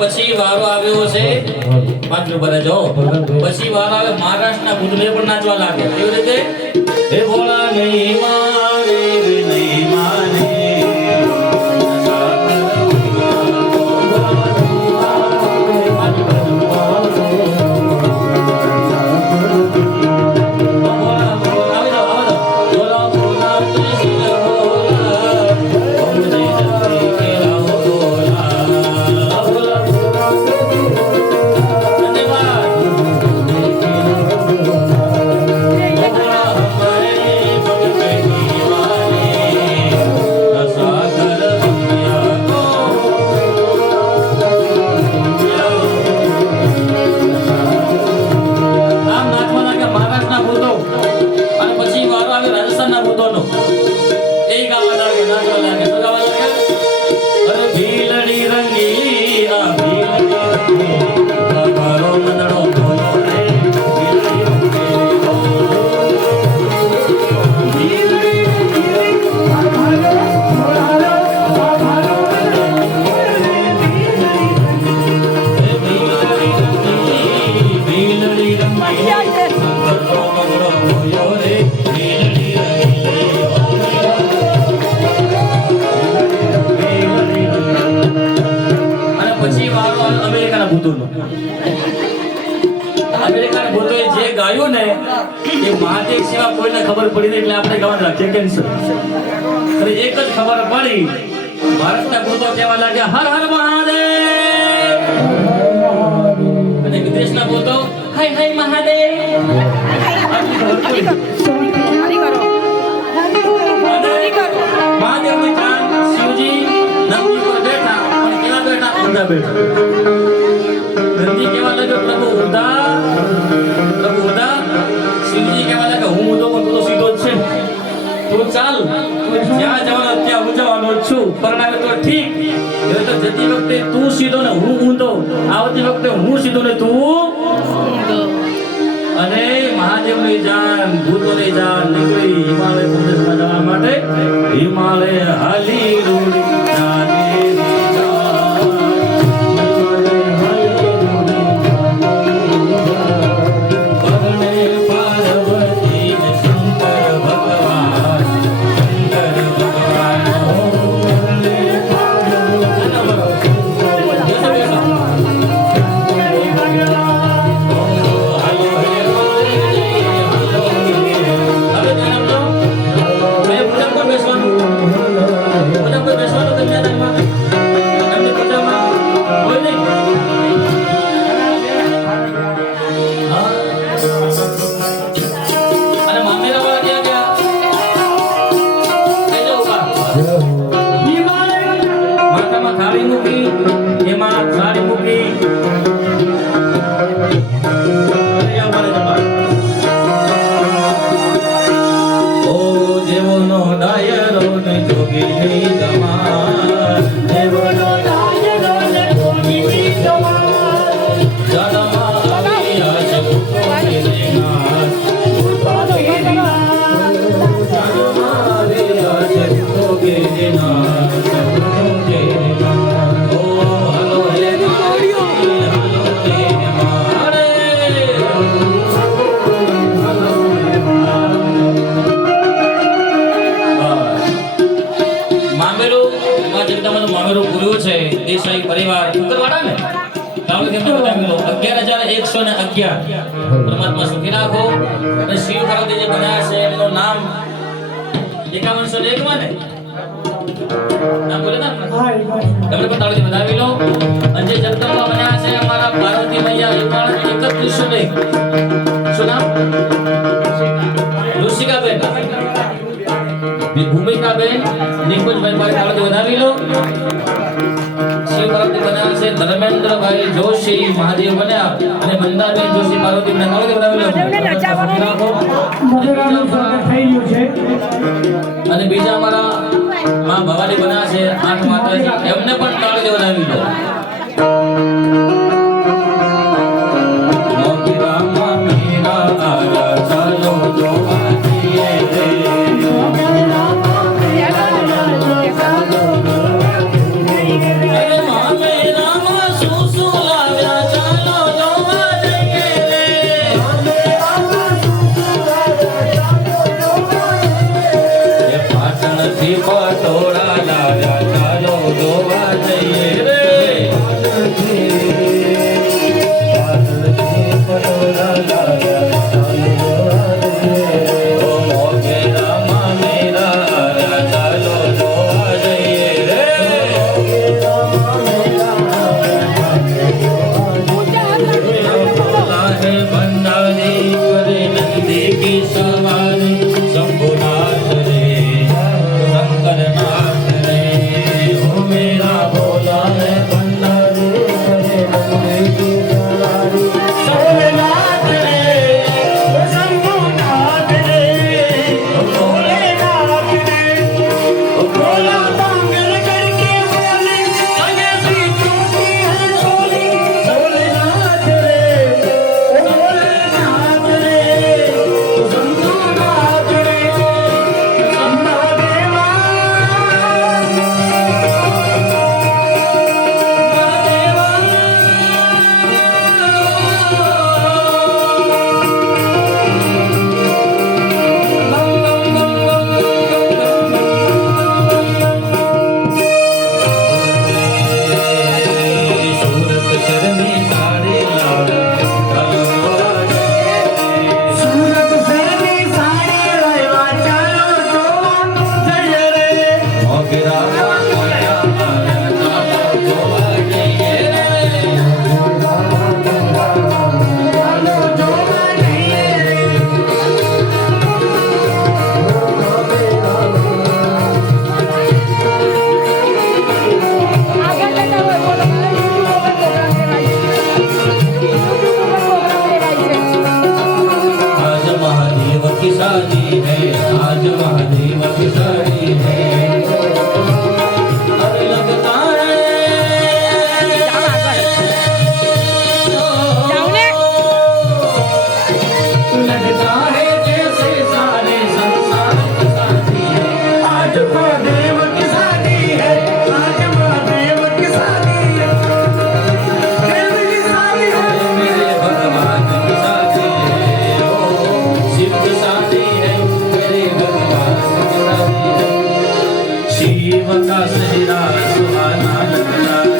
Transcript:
પછી વારો આવ્યો છે પાંચમી પર જો પછી વારો આવે મહારાષ્ટ્રના ભૂતને પણ નાચવા લાગે કેવી રીતે હે ભોળા નહીં મારે નહીં માને અમેરિકાના ભૂતોએ જે ગાયું ને એ મહાદેવ સિવાય કોઈને ખબર પડી નહીં એટલે આપણે ગાવાનું રાખીએ કેન્સર અને એક જ ખબર પડી ભારતના ભૂતો કહેવા લાગ્યા હર હર મહાદેવ અને વિદેશના ભૂતો હાય હાય મહાદેવ મહાદેવની જાન શિવજી નંદી પર બેઠા અને કેવા બેઠા ઊંધા બેઠા નંદી કેવા લાગ્યો પ્રભુ ઊંધા શિવજી કેવા લાગે હું ઊંધો પણ તું તો સીધો જ છે તું ચાલ જ્યાં જવાનું ત્યાં હું જવાનો છું પરણાવે તો ઠીક એ તો જતી વખતે તું સીધો ને હું ઊંધો આવતી વખતે હું સીધો ને તું ઊંધો અને મહાદેવની જાન ભૂતોની જાન નીકળી હિમાલય પ્રદેશમાં જવા માટે હિમાલય હાલી રૂડી પરમાત્મા સુખી રાખો અને શિવ પાર્વતી જે બનાયા છે એનું નામ 5101 માં ને નામ બોલે ના હા એ વાત છે. તમને પણ તાળીથી વધાવી લો. અને જે જગદંબા બન્યા છે અમારા પાર્વતી મૈયા એ પણ એક જ ત્રિશુલે. શું નામ? ઋષિકાબેન, ભૂમિકાબેન, નિકુંજભાઈ પાસે તાળીથી વધાવી લો. શિવ પાર્વતી બન્યા છે ધર્મેન્દ્રભાઈ જોશી મહાદેવ બન્યા અને મંદાબેન જોશી પાર્વતી બન્યા. તાળીથી વધાવી લો. મધુરાનું સ્વાગત થઈ ગયું છે. અને બીજા અમારા માં ભવાની બન્યા છે 8 માતાજી, એમને પણ તાળીથી વધાવી લો. પટોળા લાવ્યા ચાલો જોવા જઈએ રે. પટોળા લાવ્યા ચાલો જોવા જઈએ. ઓ મોગેરામાં મેરા આવ્યા ચાલો જોવા જઈએ રે. ભંડારી કરે નંદી કી સવારી શંભુનાથ રે शंकरनाथ रे ओ मेरा भोला है भंडारी करे नंदी की सवारी शंभुनाथ रे शंभुनाथ रे ओ भोलेनाथ रे ओ भोला मंगल करके बोले संगे सीतों की है झोली भोलेनाथ रे ओ भोलेनाथ रे ओ शंभुनाथ रे शादी है आज महादेव की शादी है. अब लगता है लगता है जैसे सारे संसार की शादी है. आज महादेव की शादी है आज महादेव की शादी है. मेरी शादी है मेरे भगवान की शादी है. ओ शिव की शादी है मेरे भगवान की शादी है. शिव का शरीरा सुहाना लगता है.